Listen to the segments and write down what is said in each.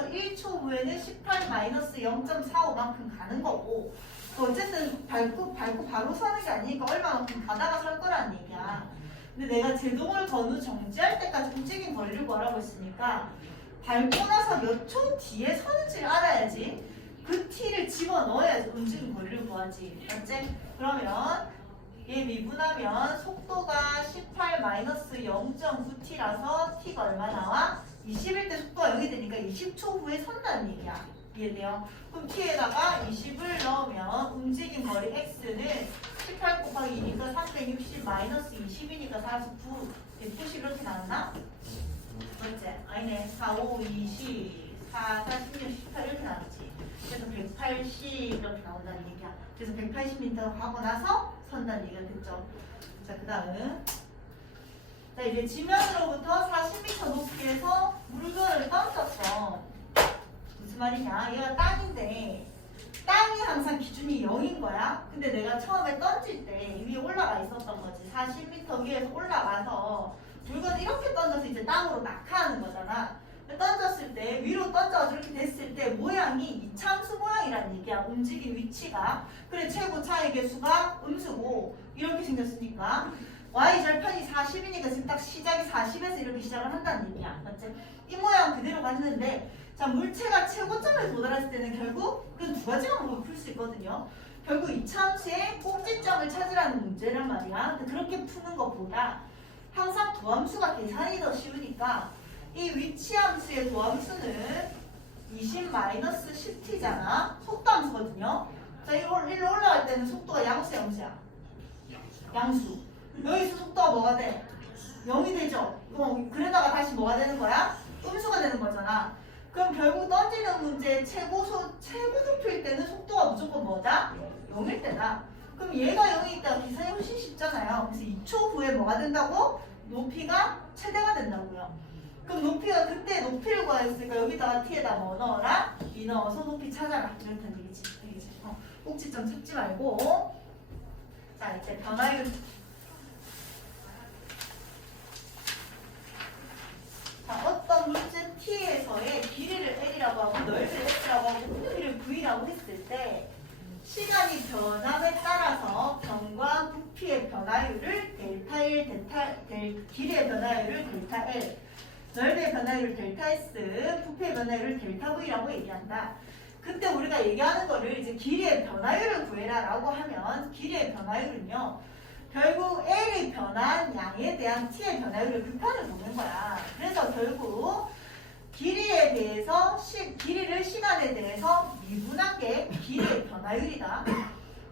나서 1초 후에는 18-0.45만큼 가는 거고 어쨌든 밟고 바로 서는 게 아니니까 얼마만큼 가다가 설 거라는 얘기야. 근데 내가 제동을 건 후 정지할 때까지 움직임 거리를 구하라고 했으니까 밟고 나서 몇 초 뒤에 서는지를 알아야지. 그 t를 집어넣어야지 움직임 거리를 구하지. 맞지? 그러면 얘 미분하면 속도가 18-0.9t라서 t가 얼마 나와? 20일 때 속도가 0이 되니까 20초 후에 선다는 얘기야. 이해돼요? 그럼 t에다가 20을 넣으면 움직임 거리 x는 18 곱하기 2니까 360 마이너스 20이니까 49. 190 이렇게 나왔나? 맞지? 아니네. 4, 5, 20, 4, 4, 16, 18 이렇게 나왔지. 그래서 180 이렇게 나온다는 얘기야. 그래서 180m 하고 나서 선다는 얘기가 됐죠. 자, 그 다음. 자, 이제 지면으로부터 40m 높이에서 물건을 던졌어. 무슨 말이냐? 얘가 땅인데 땅이 항상 기준이 0인 거야. 근데 내가 처음에 던질 때 위에 올라가 있었던 거지. 40m 위에서 올라가서 물건을 이렇게 던져서 이제 땅으로 낙하하는 거잖아. 던졌을 때 위로 던져서 이렇게 됐을 때 모양이 이차함수 모양이라는 얘기야. 움직인 위치가. 그래 최고 차의 개수가 음수고 이렇게 생겼으니까 y절편이 40이니까 지금 딱 시작이 40에서 이렇게 시작을 한다는 얘기야. 맞지? 이 모양 그대로 갔는데 자 물체가 최고점에 도달했을 때는 결국 그 두 가지 방법을 풀 수 있거든요. 결국 이차함수의 꼭지점을 찾으라는 문제란 말이야. 근데 그렇게 푸는 것보다 항상 도함수가 계산이 더 쉬우니까 이 위치함수의 도함수는 20-10t잖아. 속도함수거든요. 자, 일로 올라갈 때는 속도가 양수야, 양수야? 양수. 여기서 속도가 뭐가 돼? 0이 되죠? 그러다가 다시 뭐가 되는 거야? 음수가 되는 거잖아. 그럼 결국 던지는 문제의 최고 높이일 때는 속도가 무조건 뭐다? 0일 때다. 그럼 얘가 0이 있다가 계산이 훨씬 쉽잖아요. 그래서 2초 후에 뭐가 된다고? 높이가 최대가 된다고요. 그럼 높이가 그때 높이를 구하였으니까 여기다가 t에다 뭐 넣어라? 2 넣어서 높이 찾아라. 이렇다는 얘기지. 꼭지점 찾지 말고. 자, 이제 변화율. 자, 어떤 물질 t에서의 길이를 l이라고 하고 넓이를 x라고 하고 크기를 v라고 했을 때 시간이 변함에 따라서 변과 부피의 변화율을 델타 1, 길이의 변화율을 델타 L, 넓이의 변화율을 델타 S, 부피의 변화율을 델타 V라고 얘기한다. 그때 우리가 얘기하는 거를 이제 길이의 변화율을 구해라라고 하면 길이의 변화율은요. 결국 L이 변한 양에 대한 T의 변화율을 극한을 보는 거야. 그래서 결국 길이에 대해서 길이를 시간에 대해서 미분한 게 길이의 변화율이다.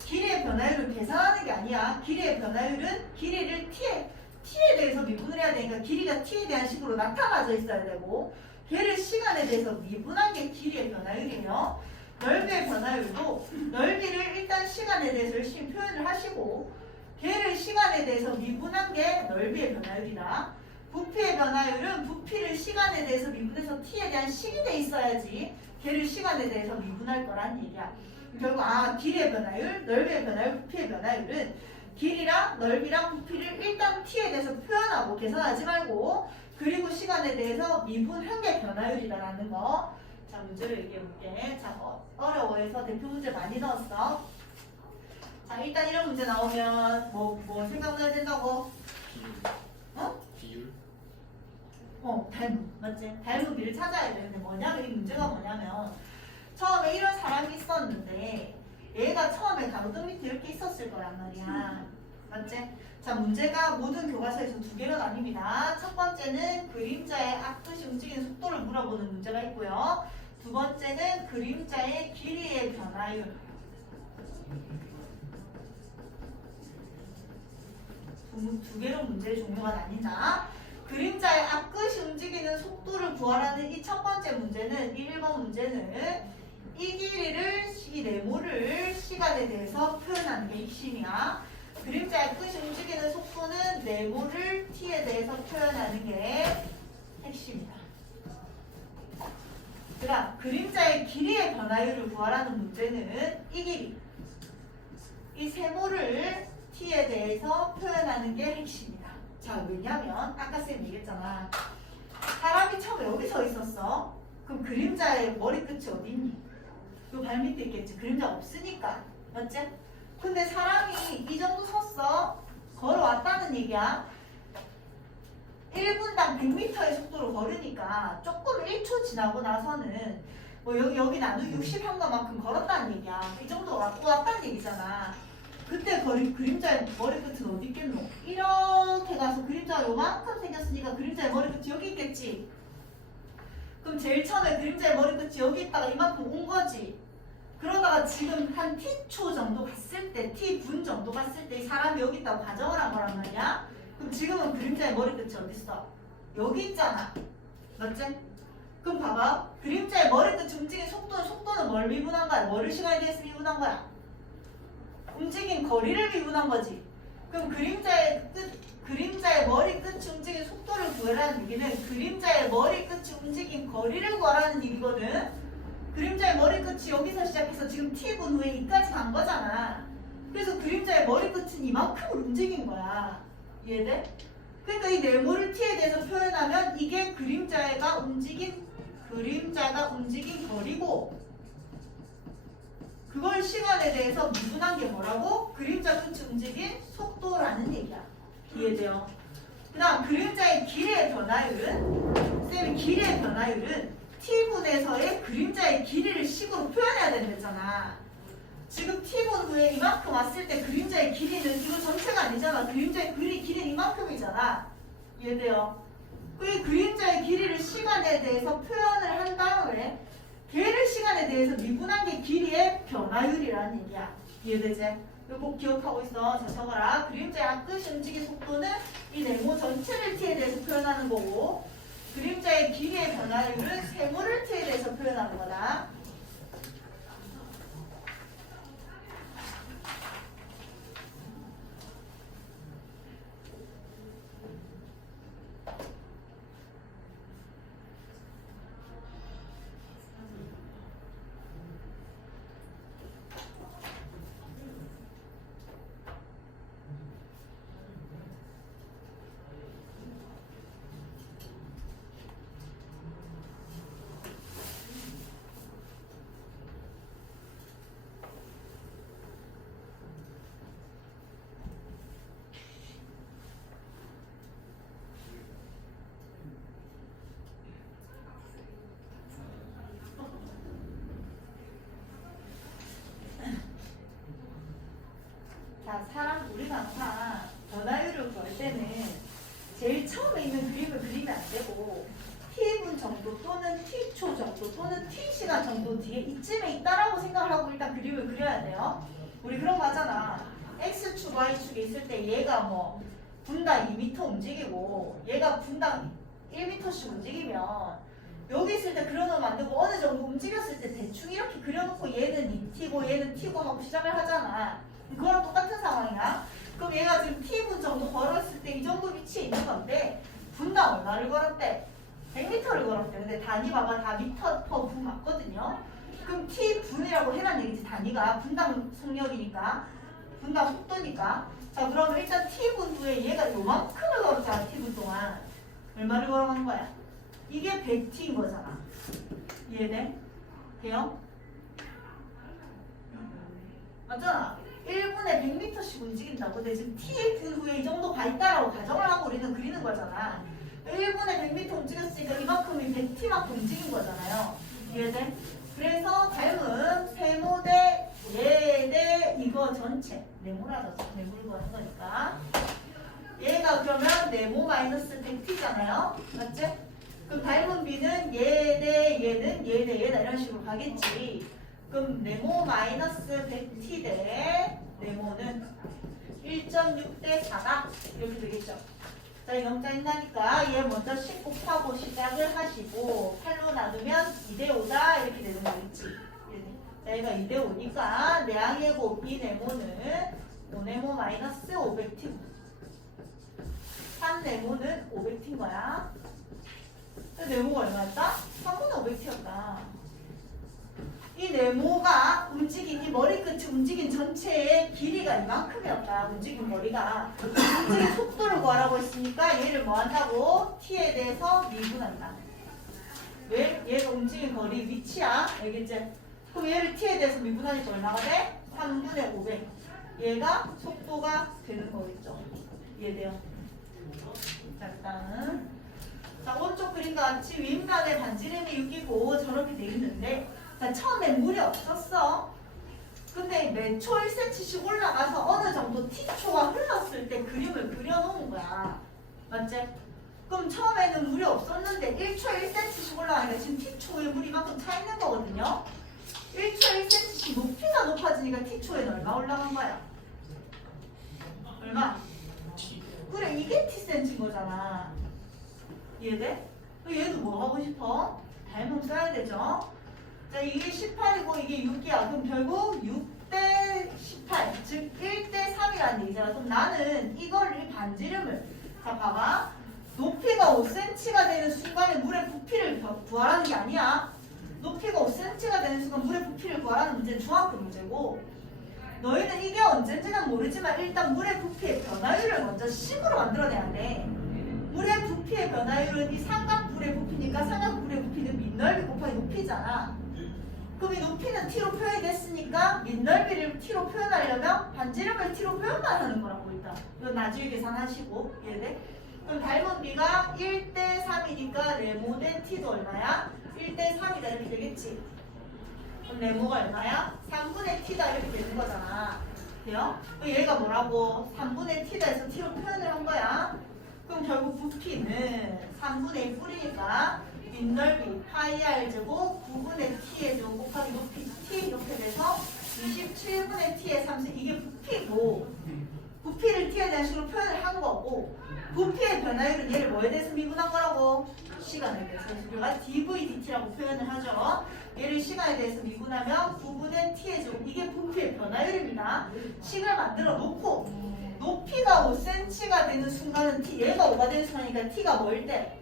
길이의 변화율을 계산하는 게 아니야. 길이의 변화율은 길이를 T에 대해서 미분을 해야 되니까 길이가 T에 대한 식으로 나타나져 있어야 되고 걔를 시간에 대해서 미분한 게 길이의 변화율이에요. 넓이의 변화율도 넓이를 일단 시간에 대해서 열심히 표현을 하시고 걔를 시간에 대해서 미분한 게 넓이의 변화율이다. 부피의 변화율은 부피를 시간에 대해서 미분해서 t에 대한 식이 돼 있어야지 걔를 시간에 대해서 미분할 거란 얘기야. 결국 길이의 변화율, 넓이의 변화율, 부피의 변화율은 길이랑 넓이랑 부피를 일단 t에 대해서 표현하고 계산하지 말고 그리고 시간에 대해서 미분한 게 변화율이다라는 거. 자, 문제를 얘기해 볼게. 자, 어려워해서 대표 문제 많이 넣었어. 자, 일단 이런 문제 나오면 뭐 생각나야 된다고? 비율? 닮음. 맞지? 닮음비를 찾아야 되는데 뭐냐면 이 문제가 뭐냐면 처음에 이런 사람이 있었는데 얘가 처음에 가로등 밑에 이렇게 있었을 거란 말이야. 맞지? 자, 문제가 모든 교과서에서 두 개로 나뉩니다. 첫 번째는 그림자의 앞끝이 움직이는 속도를 물어보는 문제가 있고요. 두 번째는 그림자의 길이의 변화율. 두 개로 문제의 종류가 나뉜다. 그림자의 앞끝이 움직이는 속도를 구하라는 이 첫 번째 문제는 1번 문제는 이 길이를 이 네모를 시간에 대해서 표현하는 게 핵심이야. 그림자의 앞끝이 움직이는 속도는 네모를 t에 대해서 표현하는 게 핵심이다. 그다음 그림자의 길이의 변화율을 구하라는 문제는 이 길이 이 세모를 t에 대해서 표현하는 게 핵심이다. 자, 왜냐면 아까 쌤 얘기했잖아. 사람이 처음에 여기 서 있었어. 그럼 그림자의 머리끝이 어디 있니? 요 발 밑에 있겠지. 그림자 없으니까. 맞지? 근데 사람이 이 정도 섰어. 걸어왔다는 얘기야. 1분당 100m의 속도로 걸으니까 조금 1초 지나고 나서는 뭐 여기 나도 60 한 것만큼 걸었다는 얘기야. 이 정도 왔다는 얘기잖아. 그때 그림자의 머리끝은 어디 있겠노? 이렇게 가서 그림자가 요만큼 생겼으니까 그림자의 머리끝이 여기 있겠지. 그럼 제일 처음에 그림자의 머리끝이 여기 있다가 이만큼 온 거지. 그러다가 지금 한 t초 정도 갔을 때, t분 정도 갔을 때 이 사람이 여기 있다고 가정을 한 거란 말이야. 그럼 지금은 그림자의 머리끝이 어디 있어? 여기 있잖아. 맞지? 그럼 봐봐. 그림자의 머리끝 움직인 속도는 뭘 미분한 거야? 뭐를 시간에 대해서 미분한 거야? 움직인 거리를 미분한 거지. 그럼 그림자의 머리끝이 움직인 속도를 구하라는 얘기는 그림자의 머리끝이 움직인 거리를 구하라는 얘기거든. 그림자의 머리끝이 여기서 시작해서 지금 t분 후에 이까지 간 거잖아. 그래서 그림자의 머리끝은 이만큼을 움직인 거야. 이해돼? 그러니까 이 네모를 t에 대해서 표현하면 이게 그림자가 움직인 거리고, 그걸 시간에 대해서 미분한 게 뭐라고? 그림자 끝이 움직인 속도라는 얘기야. 이해돼요? 그 다음 그림자의 길이의 변화율은, 쌤이 길이의 변화율은 t분에서의 그림자의 길이를 식으로 표현해야 된댔잖아. 지금 t분 후에 이만큼 왔을 때 그림자의 길이는 이거 전체가 아니잖아. 그림자의 길이는 이만큼이잖아. 이해돼요? 그 그림자의 길이를 시간에 대해서 표현을 한 다음에 걔를 시간에 대해서 미분한 게 길이의 변화율이라는 얘기야. 이해되지? 이거 꼭 기억하고 있어. 자, 적어라. 그림자의 앞끝이 움직인 속도는 이 네모 전체를 t에 대해서 표현하는 거고, 그림자의 길이의 변화율은 세모를 t에 대해서 표현하는 거다. 자, 우리가 항상 변화율을 구할 때는 제일 처음에 있는 그림을 그리면 안 되고 t분 정도 또는 t초 정도 또는 t시간 정도 뒤에 이쯤에 있다라고 생각을 하고 일단 그림을 그려야 돼요. 우리 그런 거 하잖아. x축, y축에 있을 때 얘가 뭐 분당 2m 움직이고 얘가 분당 1m씩 움직이면 여기 있을 때 그려놓으면 안 되고 어느 정도 움직였을 때 대충 이렇게 그려놓고 얘는 2t고 얘는 t고 하고 시작을 하잖아. 그거랑 똑같은 상황이야. 그럼 얘가 지금 t분 정도 걸었을 때 이 정도 위치에 있는 건데 분당 얼마를 걸었대? 100m를 걸었대. 근데 단위 봐봐. 다 미터 퍼 분 맞거든요. 그럼 t분이라고 해란 얘기지. 단위가 분당 속력이니까, 분당 속도니까. 자, 그러면 일단 t분 후에 얘가 요만큼을 걸었잖아. t분 동안 얼마를 걸어가는 거야? 이게 100t인 거잖아. 이해돼? 돼요? 맞잖아. 1분에 100m씩 움직인다고. 근데 지금 t분 후에 이 정도 가 있다라고 가정을 하고 우리는 그리는 거잖아. 1분에 100m 움직였으니까 이만큼이 100t만큼 움직인 거잖아요. 이해돼? 그래서 닮은 세모 대 얘 대 이거 전체 네모라서 네모를 구하는 거니까 얘가 그러면 네모 마이너스 100t잖아요. 맞지? 그럼 닮은 b는 얘 대 얘는 얘 대 얘다 이런 식으로 가겠지. 그럼 네모 마이너스 100t 대 네모는 1.6 대 4다 이렇게 되겠죠. 자, 이 영자 있나니까 얘 먼저 10 곱하고 시작을 하시고 8로 나누면 2대 5다 이렇게 되는 거겠지. 자, 얘가 2대 5니까 내항의 곱 이 네모는 5네모 마이너스 500t, 3네모는 500t인 거야. 네모가 얼마였다? 3분의 500t였다. 이 네모가 움직인 이 머리끝이 움직인 전체의 길이가 이만큼이었다. 움직인 머리가 움직인 속도를 구하라고 했으니까 얘를 뭐 한다고? t에 대해서 미분한다. 왜? 얘가 움직인 거리 위치야. 알겠지? 그럼 얘를 t에 대해서 미분하니까 얼마가 돼? 3분의 500. 얘가 속도가 되는 거겠죠. 이해돼요? 자, 일단은 자, 오른쪽 그림과 같이 윗면에 반지름이 6이고 저렇게 돼 있는데 자, 처음에 물이 없었어. 근데 몇 초 1cm씩 올라가서 어느 정도 t초가 흘렀을 때 그림을 그려놓은 거야. 맞지? 그럼 처음에는 물이 없었는데 1초 1cm씩 올라가니까 지금 t초에 물이 이만큼 차 있는 거거든요. 1초 1cm씩 높이가 높아지니까 t초에는 얼마 올라간 거야? 얼마? T. 그래, 이게 tcm인 거잖아. 이해돼? 얘도 뭐 하고 싶어? 닮음 써야 되죠? 자, 이게 18이고 이게 6이야. 그럼 결국 6대 18, 즉 1대 3이라는 얘기잖아. 그럼 나는 이거를, 이 반지름을, 자, 봐봐. 높이가 5cm가 되는 순간에 물의 부피를 구하라는 게 아니야. 높이가 5cm가 되는 순간 물의 부피를 구하라는 문제는 중학교 문제고, 너희는 이게 언젠지는 모르지만 일단 물의 부피의 변화율을 먼저 식으로 만들어내야 돼. 물의 부피의 변화율은 이 삼각불의 부피니까 삼각불의 부피는 밑넓이 곱하기 높이잖아. 그럼 이 높이는 t로 표현이 됐으니까 밑넓이를 t로 표현하려면 반지름을 t로 표현만 하는 거라고 일단. 이건 나중에 계산하시고. 이해돼? 그럼 닮은 비가 1대 3이니까 네모된 t도 얼마야? 1대 3이다 이렇게 되겠지. 그럼 네모가 얼마야? 3분의 t다 이렇게 되는 거잖아. 돼요? 그럼 얘가 뭐라고? 3분의 t다 해서 t로 표현을 한 거야. 그럼 결국 부피는 3분의 1 뿌리니까 밑넓이 파이 r 제곱 9분의 t의 제곱 곱하기 높이 t 이렇게 돼서 27분의 t의 3승 이게 부피고 부피를 t에 대한 식으로 표현을 한 거고 부피의 변화율은 얘를 뭐에 대해서 미분한 거라고? 시간에 대해서. 그래서 우리가 dv dt라고 표현을 하죠. 얘를 시간에 대해서 미분하면 9분의 t의 제곱 이게 부피의 변화율입니다. 식을 만들어 놓고 높이가 5cm가 되는 순간은 t, 얘가 5가 되는 순간이니까 t가 뭐일 때?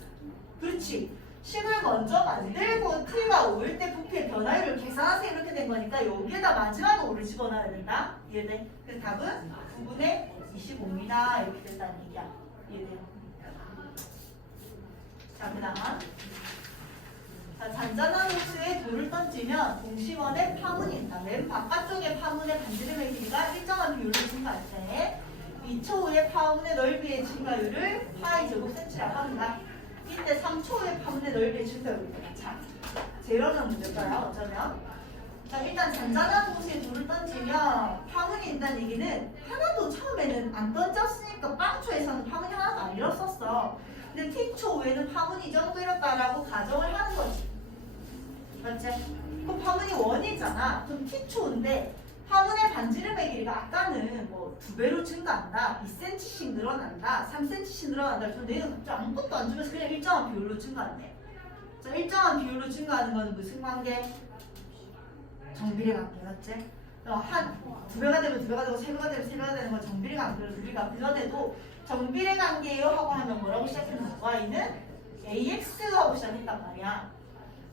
그렇지. 식을 먼저 만들고 t가 5일 때 부피의 변화율을 계산하세요 이렇게 된 거니까 여기에다 마지막에 5를 집어넣어야 된다. 이해돼? 그래서 답은 9분의 25입니다. 이렇게 된다는 얘기야. 이해돼요? 자, 그 다음 자, 잔잔한 호수에 돌을 던지면 동심원에 파문이 있다. 맨 바깥쪽의 파문의 반지름의 길이가 일정한 비율로 증가할 때 2초 후에 파문의 넓이의 증가율을 파이 제곱 cm라고 합니다. 이때 3초 후에 파문의 넓이의 증가율입니다. 자, 제로는 문제일까요? 어쩌면? 자, 일단 잔잔한 곳에 돌을 던지면 파문이 있다는 얘기는 하나도 처음에는 안 던졌으니까 빵초에서는 파문이 하나도 안 일었었어. 근데 t초 후에는 파문이 이 정도 일었다라고 가정을 하는 거지. 맞지? 그럼 파문이 1이잖아. 그럼 t초인데 파문의 반지름의 길이가 아까는 뭐 2배로 증가한다, 2cm씩 늘어난다, 3cm씩 늘어난다. 그래서 얘는 갑자기 아무것도 안 주면서 그냥 일정한 비율로 증가한대. 자, 일정한 비율로 증가하는 건 무슨 관계? 정비례 관계, 맞지? 한 2배가 되면 2배가 되고 3배가 되면 3배가 되는 건 정비례 관계로 우리가 그전에도 정비례 관계예요 하고 하면 뭐라고 시작했는 거? y는 ax 하고 시작했단 말이야.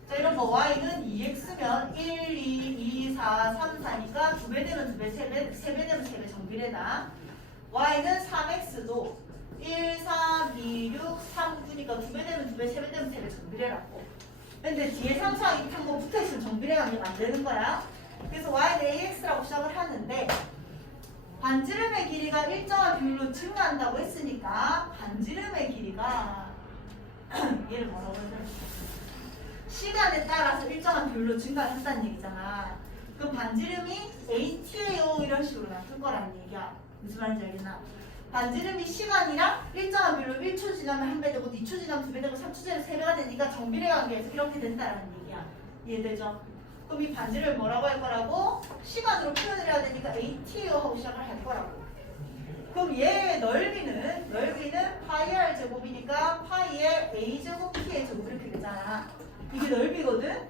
자, 이런 거 y는 2x면 1, 2, 2, 4, 3, 4니까 2배 되면 2배, 3배 되면 3배 정비례다. y는 3x도 1, 3, 2, 6, 3, 9니까 2배 되면 2배, 3배 되면 3배 정비례라고. 근데 뒤에 3, 4, 2, 3, 5 붙어있으면 정비례 관계가 안 되는 거야. 그래서 y는 ax라고 시작을 하는데 반지름의 길이가 일정한 비율로 증가한다고 했으니까 반지름의 길이가 얘를 뭐라고 해야 되나? 시간에 따라서 일정한 비율로 증가한다는 얘기잖아. 그럼 반지름이 AT예요 이런 식으로 나쁠 거라는 얘기야. 무슨 말인지 알겠나? 반지름이 시간이랑 일정한 비율로 1초 지나면 1배 되고 2초 지나면 2배 되고 3초 지나면 3배가 되니까 정비례 관계에서 이렇게 된다는 얘기야. 이해되죠? 그럼 이 반지름을 뭐라고 할 거라고? 시간으로 표현을 해야 되니까 AT예요 하고 시작을 할 거라고. 그럼 얘의 넓이는 파이 r 제곱이니까 파이의 a 제곱 t의 제곱 이렇게 되잖아. 이게 넓이거든?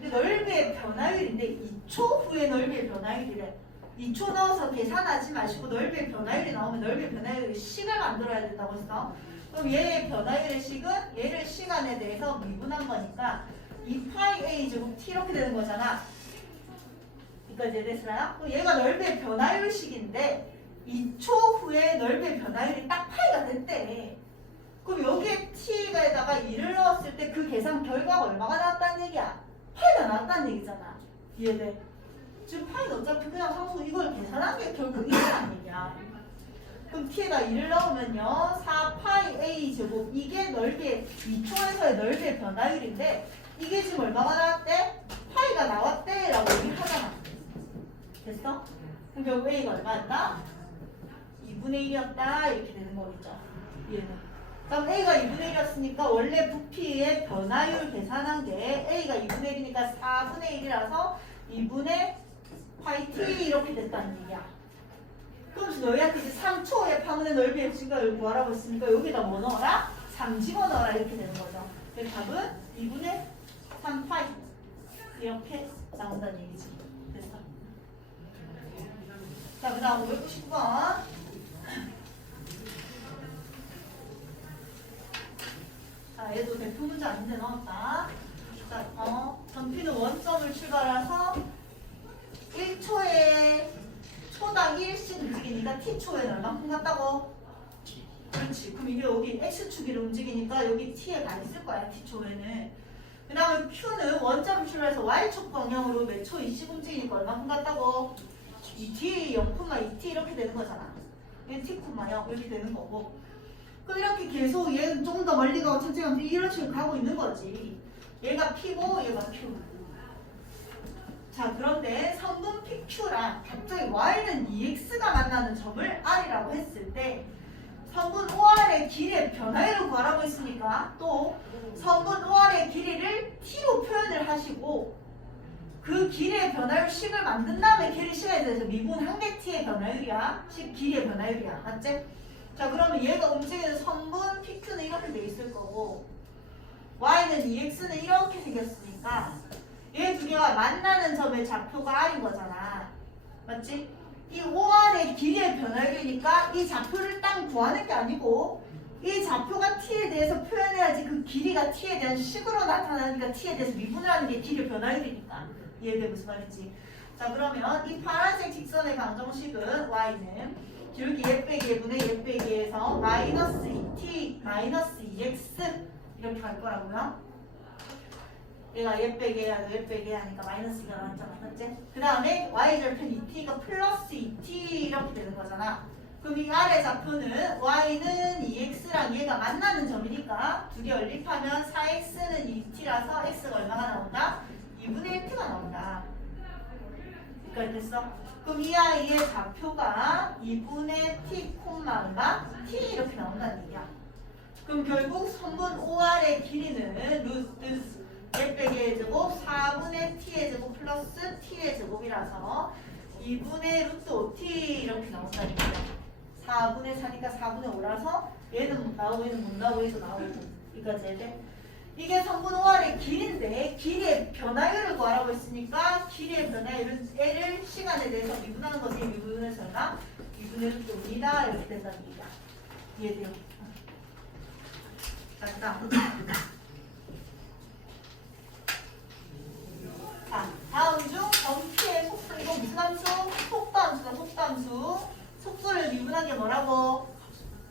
근데 넓이의 변화율인데 2초 후에 넓이의 변화율이래. 2초 넣어서 계산하지 마시고 넓이의 변화율이 나오면 넓이의 변화율의 식을 만들어야 된다고 했어. 그럼 얘의 변화율의 식은 얘를 시간에 대해서 미분한 거니까 2파이 a 제곱 t 이렇게 되는 거잖아. 여기까지 이해됐어요? 그럼 얘가 넓이의 변화율식인데 2초 후에 넓이의 변화율이 딱 파이가 됐대. 그럼 여기에 t에다가 2를 넣었을 때 그 계산 결과가 얼마가 나왔다는 얘기야? 파이가 나왔다는 얘기잖아. 이해돼? 지금 파이는 어차피 그냥 상수 이걸 계산한 게 결국 이거란 얘기야. 그럼 t에다 2를 넣으면요 4파이 a 제곱 이게 넓이의 2초에서의 넓이의 변화율인데 이게 지금 얼마가 나왔대? 파이가 나왔대 라고 얘기를 하잖아. 됐어? 그럼 결국 a가 얼마였다? 2분의 1이었다 이렇게 되는 거겠죠. 이해돼? 그럼 a가 2분의 1이었으니까 원래 부피의 변화율 계산한 게 a가 2분의 1이니까 4분의 1이라서 2분의 파이 t 이렇게 됐다는 얘기야. 그럼 너희한테 이제 3초의 파문의 넓이의 증가율 구하라고 했으니까 여기다 뭐 넣어라? 3 집어넣어라 이렇게 되는 거죠. 그래서 답은 2분의 3파이 이렇게 나온다는 얘기지. 됐어? 자, 그 다음 599번. 자, 얘도 대표 문제 아닌데 나왔다. 자, 전피는 원점을 출발해서 1초에 초당 1씩 움직이니까 t초에는 얼마큼 같다고? T. 그렇지. 그럼 이게 여기 x축으로 움직이니까 여기 t에 가 있을 거야, t초에는. 그 다음에 q는 원점을 출발해서 y축 방향으로 몇 초 2씩 움직이니까 얼마큼 같다고? 2t, 0,2t 이렇게 되는 거잖아. 이게 t, 0 이렇게 되는 거고. 그럼 이렇게 계속 얘는 조금 더 멀리 가고 천천히 가면 이런 식으로 가고 있는 거지. 얘가 p고 얘가 q. 자, 그런데 성분 PQ랑 갑자기 Y는 EX가 만나는 점을 R이라고 했을 때 성분 OR의 길이의 변화율을 구하라고 했으니까 또 성분 OR의 길이를 T로 표현을 하시고 그 길이의 변화율 식을 만든 다음에 길이 시간에 대해서 미분 한 개 T의 변화율이야. 식 길이의 변화율이야. 맞지? 자, 그러면 얘가 움직이는 성분 PQ는 이렇게 돼 있을 거고 Y는 EX는 이렇게 생겼으니까 얘 두 개가 만나는 점의 좌표가 R인 거잖아. 맞지? 이 OR의 길이의 변화율이니까 이 좌표를 딱 구하는 게 아니고 이 좌표가 T에 대해서 표현해야지 그 길이가 T에 대한 식으로 나타나니까 T에 대해서 미분을 하는 게 길이의 변화율이니까. 이해돼? 무슨 말인지. 자, 그러면 이 파란색 직선의 방정식은 Y는 기울기 얘 빼기 얘분의 얘 빼기에서 마이너스 2T 마이너스 2X 이렇게 갈 거라고요. 얘가 얘 빼기 해야 얘 빼기 하니까 마이너스 2가 나왔잖아. 맞지? 그 다음에 y절편 2t가 플러스 2t 이렇게 되는 거잖아. 그럼 이 아래 좌표는 y는 2x랑 얘가 만나는 점이니까 두 개 연립하면 4x는 2t라서 x가 얼마가 나온다? 2분의 1t가 나온다. 그러니까 됐어? 그럼 이 아이의 좌표가 2분의 t, 얼마? t 이렇게 나온다는 얘기야. 그럼 결국 성분 OR의 길이는 루트 얘 빼기 의 제곱 4분의 t의 제곱 플러스 t의 제곱이라서 2분의 루트 5t 이렇게 나온다는 얘기야. 4분의 4니까 4분의 5라서 얘는 나오고 얘는 못 나오고 얘도 나오고 여기까지 해야 돼. 이게 성분 OR의 길인데 길이의 변화율을 구하라고 했으니까 길이의 변화율은 L을 시간에 대해서 미분하는 것이 미분을 설마 2분의 루트 5이다 이렇게 된다는 얘기야. 이해돼요? 자, 그다음 자, 다음 중 전피의 속도, 이거 무슨 함수? 속도 함수다, 속도 함수. 속도를 미분한 게 뭐라고?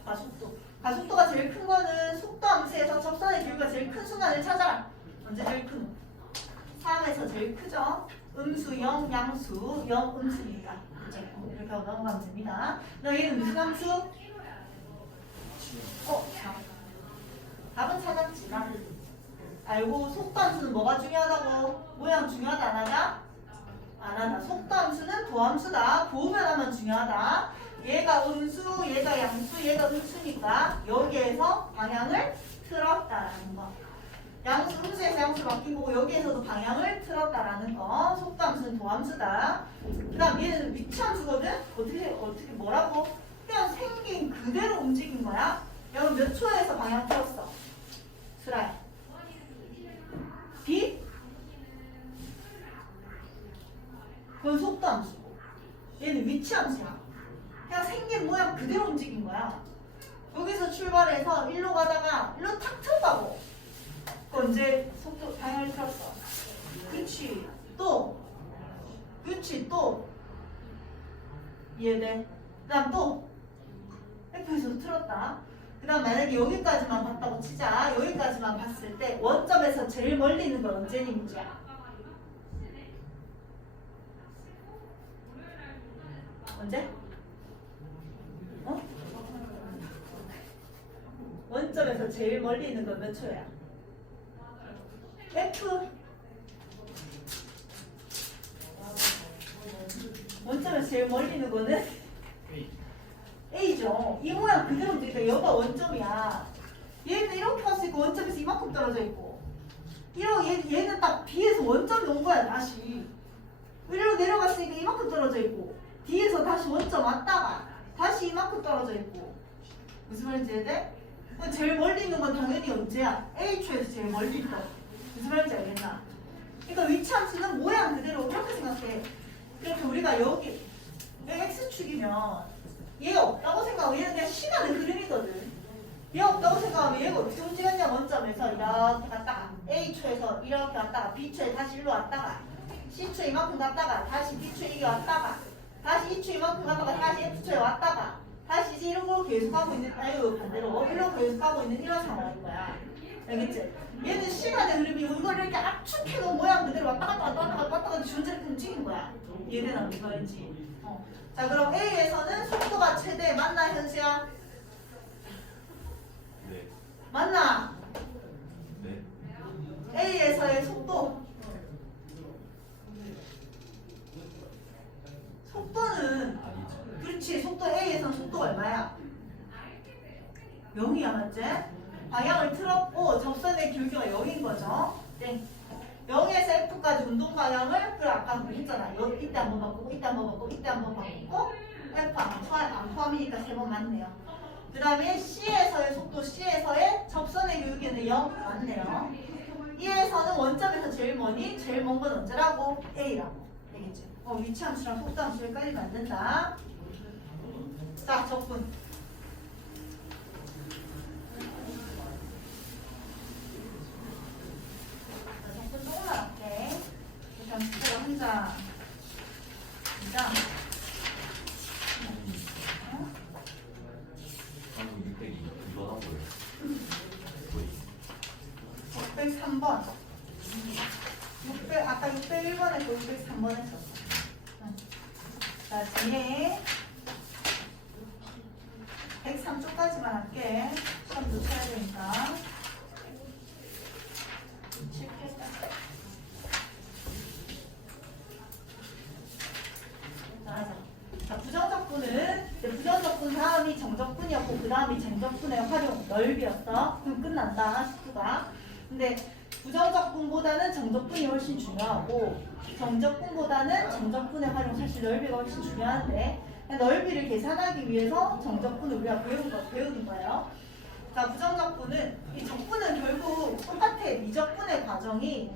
가속도. 가속도가 제일 큰 거는 속도 함수에서 접선의 기울기가 제일 큰 순간을 찾아라. 언제 제일 큰? 3에서 제일 크죠? 음수 0, 양수 0, 음수입니다. 이렇게 하고 넘어가면 됩니다. 너 얘는 무슨 함수? 자. 답은 찾았지, 나. 알고 속도 함수는 뭐가 중요하다고? 모양 중요하다 안 하냐? 안 하다. 속도 함수는 도함수다. 도변하면 중요하다. 얘가 음수, 얘가 양수, 얘가 음수니까 여기에서 방향을 틀었다라는 거. 양수, 음수에서 양수 바뀐 거고 여기에서도 방향을 틀었다라는 거. 속도 함수는 도함수다. 그 다음 얘는 위치함수거든? 어떻게 뭐라고? 그냥 생긴 그대로 움직인 거야. 여러분 몇 초에서 방향 틀었어? 슬라이. B? 그건 속도 함수고 얘는 위치 함수야. 그냥 생긴 모양 그대로 움직인 거야. 여기서 출발해서 일로 가다가 일로 탁 틀어가고 그건 이제 속도 방향을 틀었어. 그렇지. 또 그렇지. 또 이해돼? 그 다음 또 F에서 틀었다. 그 다음 만약에 여기까지만 봤다고 치자. 여기까지만 봤을 때 원점에서 제일 멀리 있는 건 언제니 문제야? 언제? 어? 원점에서 제일 멀리 있는 건 몇 초야? F. 원점에서 제일 멀리 있는 거는 A죠. 이 모양 그대로 되니까 여가 원점이야. 얘는 이렇게 왔으니까 원점에서 이만큼 떨어져 있고, 얘는 딱 B에서 원점이 온 거야 다시. 위로 내려갔으니까 이만큼 떨어져 있고, D에서 다시 원점 왔다가 다시 이만큼 떨어져 있고. 무슨 말인지 이해돼? 제일 멀리 있는 건 당연히 언제야? A초에서 제일 멀리 있다. 무슨 말인지 알겠나? 그러니까 위치함수는 모양 그대로 그렇게 생각해. 그러니까 우리가 여기 X축이면 얘가 없다고 생각하고 얘는 그냥 시간의 흐름이거든. 얘가 없다고 생각하면 얘가 어떻게 움직였냐 원점에서 이렇게 갔다가 A초에서 이렇게 왔다가 B초에 다시 일로 왔다가 C초에 이만큼 갔다가 다시 D초에 이게 왔다가 다시 E초에 이만큼 갔다가 다시 F초에 왔다가 다시 이제 이러고 계속 가고 있는 반대로 이러고 계속 가고 있는 이런 상황인 거야. 알겠지? 얘는 시간의 흐름이 이걸 이렇게 압축해 놓은 모양 그대로 왔다 갔다 왔다 갔다 왔다 갔다 준저렇게 움직인 거야. 얘는 무슨 말인지. 자, 그럼 A에서는 속도가 최대 맞나 현수야? 네. 맞나? 네. A에서의 속도는 아니죠. 그렇지. 속도 A에서는 속도가 얼마야? 0이야 맞지? 방향을 틀었고 접선의 길이가 0인 거죠. 네. 0에서 F까지 운동 방향을 그래 아까 했잖아. 이때 한번 바꾸고 이때 한번 바꾸고 이때 한번 바꾸고 F 안 포함이니까 3번 맞네요. 그 다음에 C에서의 속도 C에서의 접선의 교육에는 0 맞네요. E에서는 원점에서 제일 머니 제일 먼 건 언제라고? A라고. 알겠지? 위치함수랑 속도함수 헷갈리면 안 된다. 자, 적분. 적분 조금만 할게. 일단 주제가 한 장. 2장. 방금 600이 이거 한 거예요. 603번. 아까 601번에 또 603번 했었어. 자, 뒤에 103쪽까지만 할게. 시험도 쳐야 되니까. 실패했다. 자, 부정적분은 부정적분 다음이 정적분이었고 그 다음이 정적분의 활용 넓이었어. 그럼 끝난다. 식구가. 근데 부정적분보다는 정적분이 훨씬 중요하고 정적분보다는 정적분의 활용 사실 넓이가 훨씬 중요한데 넓이를 계산하기 위해서 정적분을 우리가 배우는 거예요. 자, 부정적분은 이 적분은 결국 똑같아. 미적분의 과정이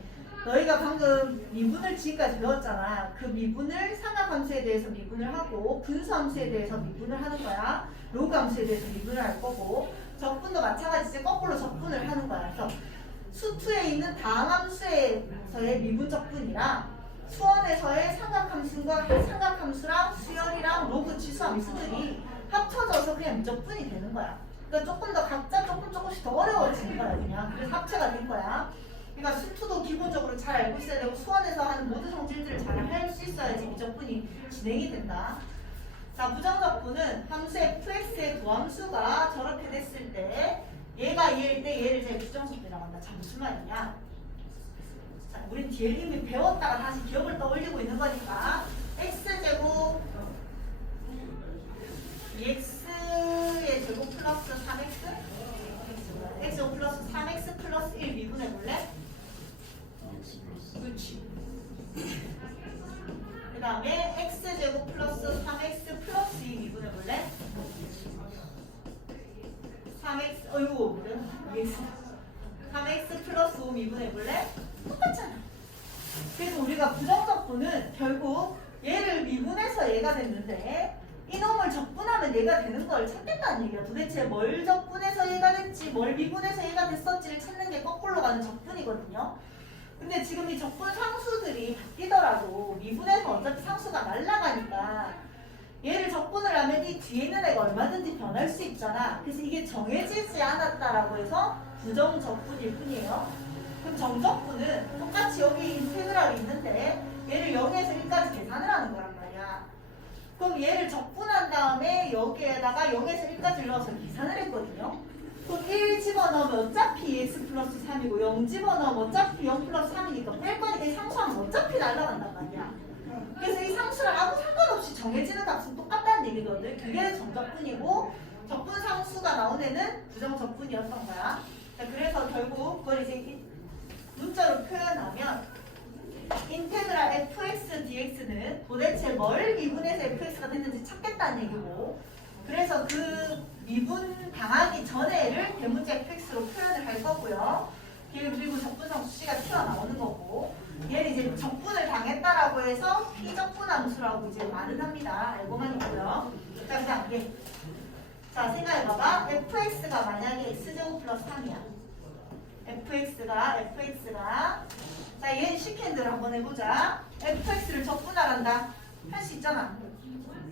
너희가 방금 미분을 지금까지 배웠잖아. 그 미분을 삼각함수에 대해서 미분을 하고 분수함수에 대해서 미분을 하는 거야. 로그함수에 대해서 미분을 할 거고 적분도 마찬가지지 거꾸로 적분을 하는 거야. 그래서 수투에 있는 다항함수에서의 미분적분이랑 수원에서의 삼각함수랑 수열이랑 로그 지수함수들이 합쳐져서 그냥 미적분이 되는 거야. 그러니까 조금 더 각자 조금씩 더 어려워지는 거야. 그냥 그래서 합체가 된 거야. 그러니까 수투도 기본적으로 잘 알고 있어야 되고 수원에서 하는 모든 성질들을 잘 할 수 있어야지 미적분이 진행이 된다. 자, 부정적분은 함수 fx의 도함수가 저렇게 됐을 때 얘가 얘일 때 얘를 제일 부정적분이라고 한다. 자, 무슨 말이냐? 자, 우린 뒤에 이미 배웠다가 다시 기억을 떠올리고 있는 거니까 x제곱 2x의 제곱 플러스 3x x제곱 플러스 3x 플러스 1 미분해볼래? 그렇지. 그 다음에 x제곱 플러스 3x 플러스 2 미분해볼래? 3x 어이구 3x 플러스 5 미분해볼래? 똑같잖아. 그래서 우리가 부정적분은 결국 얘를 미분해서 얘가 됐는데 이놈을 적분하면 얘가 되는 걸 찾겠다는 얘기야. 도대체 뭘 적분해서 얘가 됐지 뭘 미분해서 얘가 됐었지를 찾는 게 거꾸로 가는 적분이거든요. 근데 지금 이 적분 상수들이 바뀌더라도 미분해서 어차피 상수가 날아가니까 얘를 적분을 하면 이 뒤에 있는 애가 얼마든지 변할 수 있잖아. 그래서 이게 정해지지 않았다라고 해서 부정적분일 뿐이에요. 그럼 정적분은 똑같이 여기 인테그랄이 있는데 얘를 0에서 1까지 계산을 하는 거란 말이야. 그럼 얘를 적분한 다음에 여기에다가 0에서 1까지 넣어서 계산을 했거든요. 그럼 1 집어넣으면 어차피 x 플러스 3이고 0 집어넣으면 어차피 0 플러스 3이니까 뺄 거니까 이 상수하면 어차피 날아간단 말이야. 그래서 이 상수랑 아무 상관없이 정해지는 값은 똑같다는 얘기거든. 그게 정적분이고 적분 상수가 나온 애는 부정적분이었던 거야. 자, 그래서 결국 그걸 이제 문자로 표현하면 인테그랄 fx dx는 도대체 뭘 미분해서 fx가 됐는지 찾겠다는 얘기고, 그래서 그 미분 당하기 전에를 대문자 fx로 표현을 할 거고요. 그리고 적분상수 c가 튀어나오는 거고, 얘는 이제 적분을 당했다라고 해서 피적분함수라고 이제 말은 합니다. 알고만 있고요. 자, 그다음 얘. 자, 생각해봐봐. fx가 만약에 x제곱 플러스 3이야. fx가 자, 얘 시킨 대로 한번 해보자. fx를 적분하란다. 할 수 있잖아.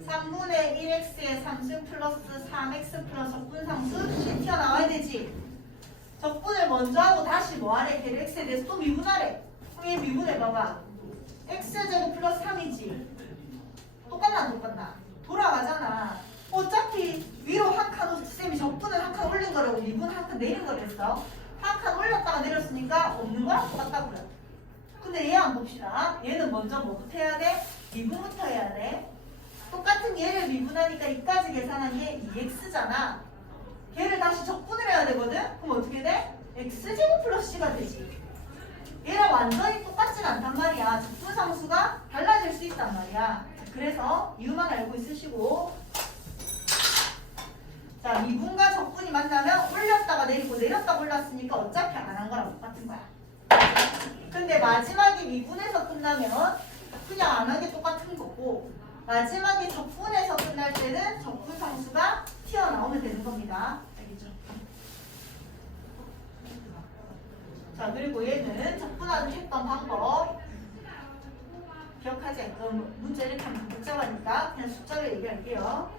3분의 1x의 3승 플러스 3x 플러스 적분상수 c 튀어나와야 되지. 적분을 먼저 하고 다시 뭐하래? 걔를 x에 대해서 또 미분하래. 그럼 얘 미분해봐봐. x제곱 플러스 3이지. 똑같나 안 똑같나? 돌아가잖아. 어차피 위로 한 칸, 쌤이 적분을 한 칸 올린 거라고 미분 한 칸 내린 거랬어. 한 칸 올렸다가 내렸으니까 없는 거랑 똑같다고요. 근데 얘 한번 봅시다. 얘는 먼저 뭐부터 해야 돼? 미분부터 해야 돼. 똑같은 얘를 미분하니까 이까지 계산한 얘 2x잖아. 얘를 다시 적분을 해야 되거든? 그럼 어떻게 돼? x제곱 플러스 c가 되지. 얘랑 완전히 똑같진 않단 말이야. 적분상수가 달라질 수 있단 말이야. 그래서 이유만 알고 있으시고, 자, 미분과 적분이 만나면 올렸다가 내리고 내렸다가 올랐으니까 어차피 안 한 거랑 똑같은 거야. 근데 마지막에 미분에서 끝나면 그냥 안 한 게 똑같은 거고, 마지막에 적분에서 끝날 때는 적분상수가 튀어나오면 되는 겁니다. 알겠죠? 자, 그리고 얘는 적분하는 했던 방법 기억하지? 그럼 문제 이렇게 하면 복잡하니까 그냥 숫자로 얘기할게요.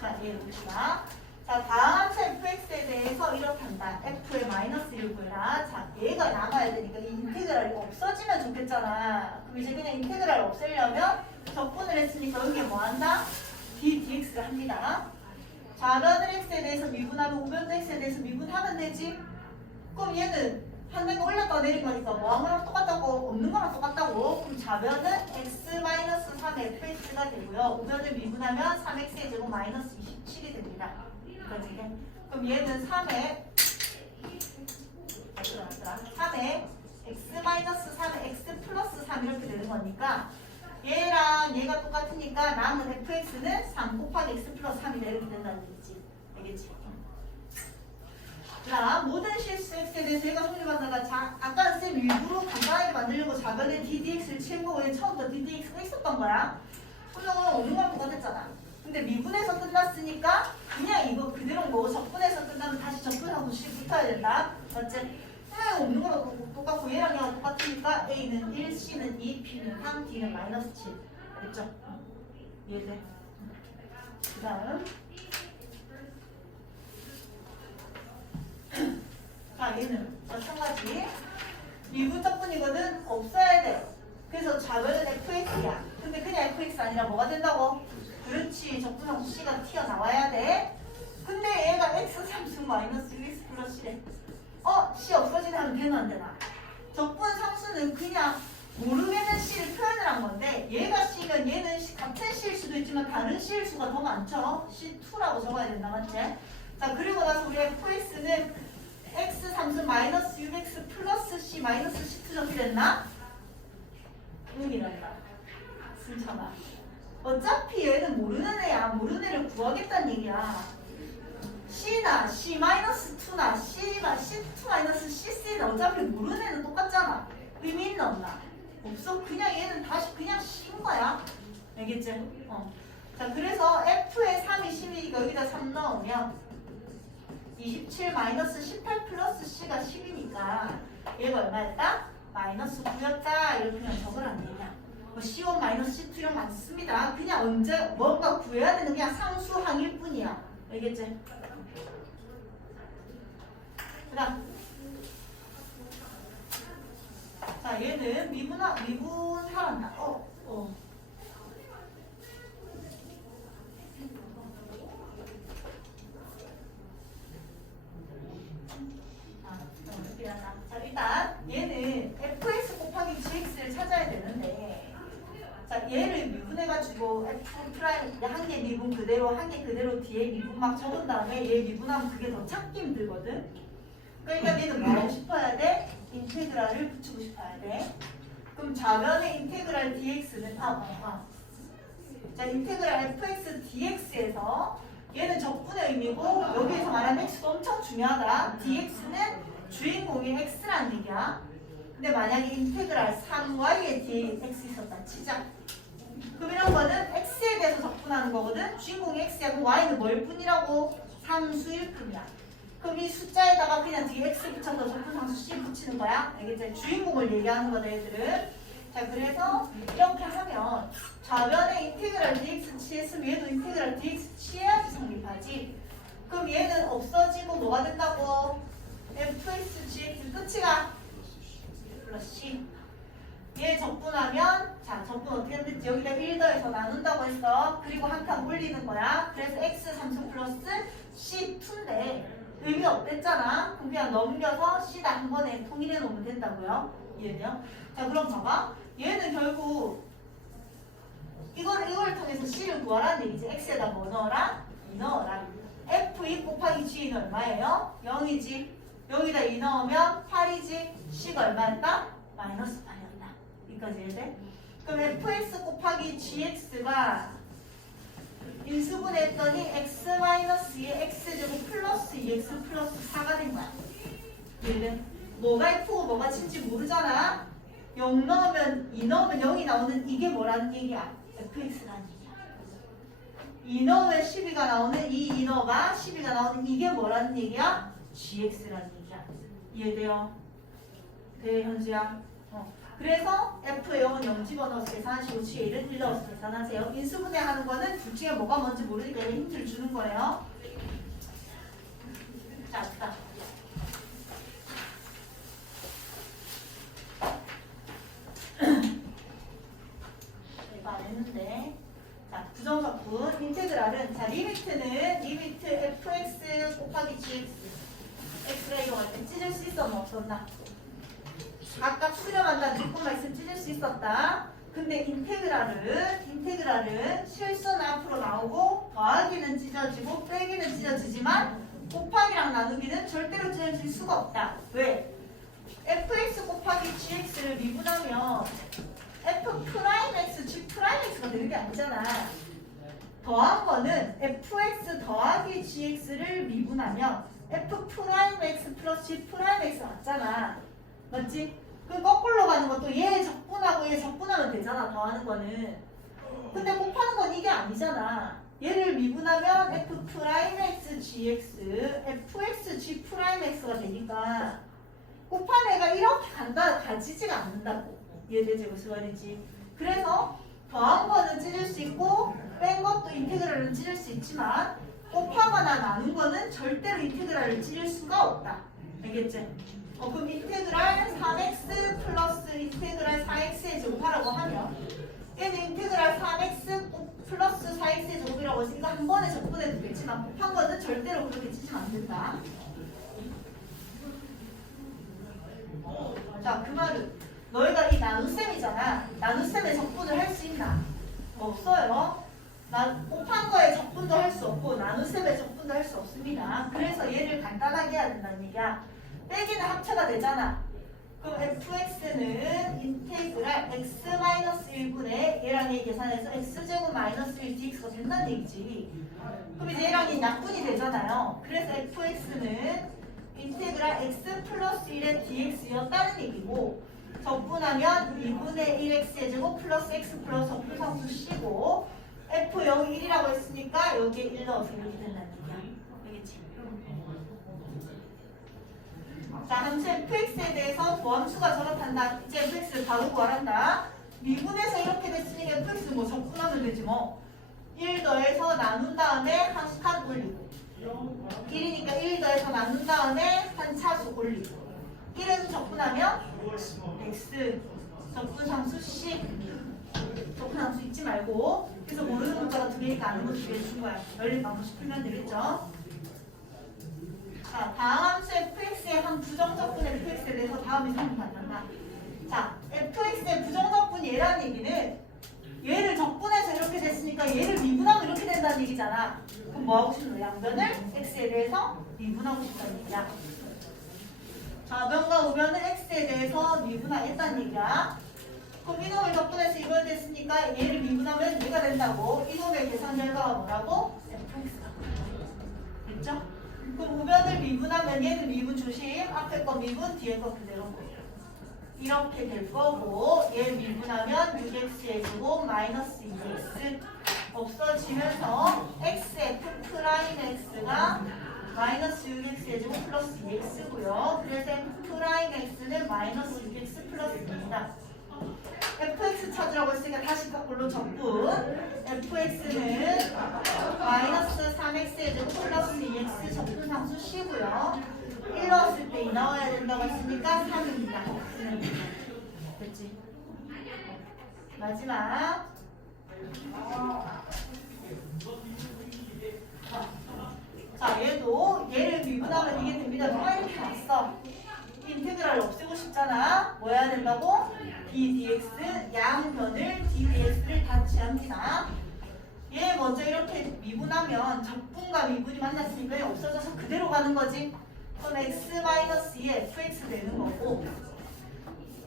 자, 얘 봅시다. 자, 다음 함수 fx에 대해서 이렇게 한다. f의 마이너스 1을 구해라. 자, 얘가 남아야 되니까 이 인테그랄이 없어지면 좋겠잖아. 그럼 이제 그냥 인테그랄 없애려면 적분을 했으니까 여기에 뭐 한다? ddx를 합니다. 좌변을 x에 대해서 미분하면 우변도 x에 대해서 미분하면 되지. 그럼 얘는 한 단계 올렸다가 내린 거니까 뭐한 거랑 똑같다고, 없는 거랑 똑같다고. 그럼 좌변은 x-3 fx가 되고요. 우변을 미분하면 3x의 제곱 마이너스 27이 됩니다. 그러지? 그럼 얘는 3에 3에 x-3에 x 플러스 3 이렇게 되는 거니까 얘랑 얘가 똑같으니까 남은 fx는 3 곱하기 x 플러스 3이 이렇게 된다는 얘기지. 알겠지? 자, 모든 실수 x에 대해서 얘가 성립한다가 아까 쌤 일부러 간단하게 만들려고 좌변에 ddx를 치는 거고 처음부터 ddx가 있었던 거야. 그러면 없는 거랑 똑같았잖아. 근데 미분에서 끝났으니까 그냥 이거 그대로 뭐 적분에서 끝나면 다시 적분하고 붙어야 된다. 맞지? 없는 거랑 똑같고 얘랑 얘랑 똑같으니까 A는 1, C는 2, B는 3, D는 마이너스 7. 됐죠? 이해돼? 그 다음 자, 얘는 마찬가지 미분적분이거든. 없어야 돼. 그래서 좌변은 fx야. 근데 그냥 fx 아니라 뭐가 된다고? 그렇지. 적분상수 c가 튀어나와야 돼. 근데 얘가 x 3승 마이너스 1x 플러스 c래. c 없어지면 하면 되나 안 되나? 적분상수는 그냥 모르겠는 c를 표현을 한 건데 얘가 c면 얘는 같은 c일 수도 있지만 다른 c일 수가 더 많죠. c2라고 적어야 된다. 맞지? 자, 그리고 나서 우리 fx는 x 3승 마이너스 6x 플러스 c 마이너스 c2 적게 됐나? 이란다. 승천아. 어차피 얘는 모르는 애야. 모르는 애를 구하겠다는 얘기야. c나 c-2나 c가 c2-c3는 어차피 모르는 애는 똑같잖아. 의미 있나 없나? 없어. 그냥 얘는 다시 그냥 c인 거야. 알겠지? 자, 그래서 f의 3이 10이니까 여기다 3 넣으면 27 마이너스 18 플러스 c가 10이니까 얘가 얼마였다? 마이너스 9였다. 이렇게 그냥 적으라는 얘기야. 뭐 C1 마이너스 C2 이런 거 안 씁니다. 그냥 언제 뭔가 구해야 되는 그냥 상수항일 뿐이야. 알겠지? 그다음 자 얘는 미분하란다. 자 일단 얘는 fx 곱하기 gx를 찾아야 되는데 자 얘를 미분해가지고 f 프라임 한 개 미분 그대로 한 개 그대로 뒤에 미분 막 적은 다음에 얘 미분하면 그게 더 찾기 힘들거든. 그러니까 얘는 뭐 하고 싶어야 돼? 인테그랄을 붙이고 싶어야 돼. 그럼 좌변의 인테그랄 dx는 자 인테그랄 fx dx에서 얘는 적분의 의미고 여기에서 말하는 x가 엄청 중요하다. dx는 주인공이 x라는 얘기야. 근데 만약에 인테그랄 3y의 dx 있었다 치자. 그럼 이런 거는 x에 대해서 적분하는 거거든. 주인공이 x야. 그럼 y는 뭘 뿐이라고? 상수일 뿐이야. 그럼 이 숫자에다가 그냥 뒤에 x 붙여서 적분상수 c 붙이는 거야. 알겠지? 주인공을 얘기하는 거다 얘들은. 자 그래서 이렇게 하면 좌변에 인테그랄 dx 취했으면 얘도 인테그랄 dx 취해야지 성립하지. 그럼 얘는 없어지고 뭐가 된다고? fx gx 끝이가 플러스 c. 얘 적분하면 자 적분 어떻게 했는지 여기다 1 더해서 나눈다고 했어. 그리고 한 칸 올리는 거야. 그래서 x 3수 플러스 c 2인데 의미 없댔잖아. 그럼 그냥 넘겨서 c다 한 번에 통일해 놓으면 된다고요. 이해돼요? 자 그럼 봐봐. 얘는 결국 이걸 통해서 c를 구하라는 얘기지. x에다 뭐 넣어라? 2 넣어라. f2 곱하기 g는 얼마예요? 0이지. 여기다 2 넣으면 8이지. c가 얼마였다? 마이너스 8이었다. 여기까지 이해돼? 그럼 fx 곱하기 gx가 인수분해했더니 x-2의 x제곱 플러스 2x 플러스 4가 된 거야. 이해돼? 뭐가 f고 뭐가 g인지 모르잖아. 0 넣으면 2 넣으면 0이 나오는 이게 뭐라는 얘기야? fx라는 얘기야. 2 넣으면 12가 나오는 이 2너가 12가 나오는 이게 뭐라는 얘기야? gx라는 얘기야. 이해돼요? 네, 현주야. 그래서 f의 0은 0 집어넣어서 계산하시고 g의 1은 1 넣어서 계산하세요. 인수분해하는 거는 둘 중에 뭐가 뭔지 모르니까 얘는 힌트를 주는 거예요. 자, 그다음. 이거 안 했는데. 자, 부정적분 인테그랄은 자 리미트는 리미트 fx 곱하기 gx x가 이용할 때 찢을 수 있어 뭐 없었나? 각각 수렴한다는 조건만 있으면 찢을 수 있었다. 근데 인테그랄은 실수는 앞으로 나오고 더하기는 찢어지고 빼기는 찢어지지만 곱하기랑 나누기는 절대로 찢어질 수가 없다. 왜? fx 곱하기 gx를 미분하면 f'x, g'x가 되는 게 아니잖아. 더한 거는 fx 더하기 gx를 미분하면 f'x 플러스 g'x가 맞잖아. 맞지? 그 거꾸로 가는 것도 얘 적분하고 얘 적분하면 되잖아. 더하는 거는. 근데 곱하는 건 이게 아니잖아. 얘를 미분하면 f'x gx, fx g'x가 되니까 곱한 애가 이렇게 가지지가 않는다고. 이해되지? 무슨 말인지. 그래서 더한 거는 찢을 수 있고 뺀 것도 인테그랄은 찢을 수 있지만 곱하거나 나눈 거는 절대로 인테그랄을 찢을 수가 없다. 알겠지? 그럼 인테그랄 3x 플러스 인테그랄 4x의 제곱하라고 하면 얘는 인테그랄 3x 플러스 4x의 제곱이라고 해서 이거 한 번에 적분해도 되지만 곱한 거는 절대로 그렇게 찢으면 안 된다. 자, 그 말은 너희가 이 나눗셈이잖아. 나눗셈에 적분을 할 수 있나? 없어요. 곱한 거에 적분도 할 수 없고 나눗셈에 적분도 할 수 없습니다. 그래서 얘를 간단하게 해야 된다는 얘기야. 빼기는 합체가 되잖아. 그럼 fx는 인테그랄 x-1분의 얘랑 얘 계산해서 x제곱 마이너스 1 dx가 된다는 얘기지. 그럼 이제 얘랑 얘 약분이 되잖아요. 그래서 fx는 인테그랄 x 플러스 1의 dx였다는 얘기고 적분하면 2분의 1x의 제곱 플러스 x 플러스 적분상수 c고 f 여기 1이라고 했으니까 여기에 1 넣어서 이렇게 된다는 얘기야. 알겠지? 자, 함수 fx에 대해서 도함수가 저렇단다. 이제 fx를 바로 구하란다. 미분에서 이렇게 됐으니까 fx 뭐 적분하면 되지 뭐. 1 더해서 나눈 다음에 한 칸 올리고 1이니까 1 더해서 나눈 다음에 한 차수 올리고 1은 적분하면 x 적분상수 c 적분함수 잊지 말고. 그래서 모르는 문자가 두 개니까 아는 거 두 개 준 거야. 열린 방식 풀면 되겠죠? 자, 다음 함수 fx의 한 부정적분 fx에 대해서 다음에 설명 받는다. 자, fx의 부정적분 얘라는 얘기는 얘를 적분해서 이렇게 됐으니까 얘를 미분하면 이렇게 된다는 얘기잖아. 그럼 뭐 하고 싶은 거야? 양변을 x에 대해서 미분하고 싶다는 얘기야. 좌변과 우변을 x에 대해서 미분하겠다는 얘기야. 그럼 이놈을 적분해서 이걸 됐으니까 얘를 미분하면 얘가 된다고. 이놈의 계산 결과가 뭐라고? fx가. 됐죠? 그럼 우변을 미분하면 얘는 미분 조심. 앞에 거 미분, 뒤에 거 그대로. 이렇게 될 거고 얘 미분하면 6x의 제곱 마이너스 2x 없어지면서 xf 프라임 x가 마이너스 6x의 제곱 플러스 2x고요. 그래서 f 프라임 x는 마이너스 6x 플러스 2입니다. fx 찾으라고 했으니까 다시 거꾸로 적분. fx는 마이너스 3x의 제곱 플러스 2x 적분상수 c고요. 1 넣었을 때 2 나와야 된다고 했으니까 3입니다. 됐지? 마지막. 자, 얘를 미분하면 이게 됩니다. 누가 이렇게 왔어? 인테그랄을 없애고 싶잖아. 뭐 해야 된다고? ddx 양변을 ddx를 다 취합니다. 얘 먼저 이렇게 미분하면 적분과 미분이 만났으니까 얘 없어져서 그대로 가는 거지. 그럼 x-2에 fx 되는 거고.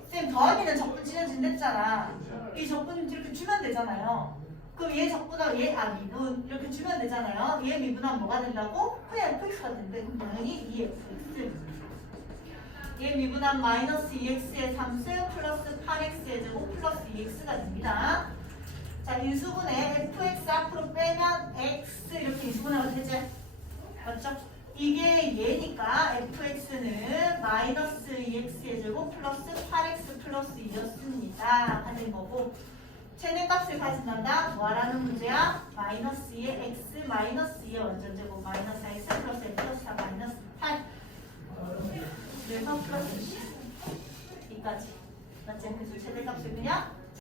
쌤 더하기는 적분 찢어진댔잖아. 이 적분 이렇게 주면 되잖아요. 그럼 얘 적분하고 얘 미분 이렇게 주면 되잖아요. 얘 미분하면 뭐가 된다고? 그냥 fx가 된대. 그럼 당연히 2fx. 얘 미분하면 마이너스 2x의 3승 플러스 8x의 제곱 플러스 2x가 됩니다. 자, 인수분해 fx 앞으로 빼면 x 이렇게 인수분해가 되지? 맞죠? 이게 얘니까 fx는 마이너스 2x의 제곱 플러스 8x 플러스 2였습니다. 하는 거고 최대값을 가진단다. 뭐 하라는 문제야? 마이너스 2의 x 마이너스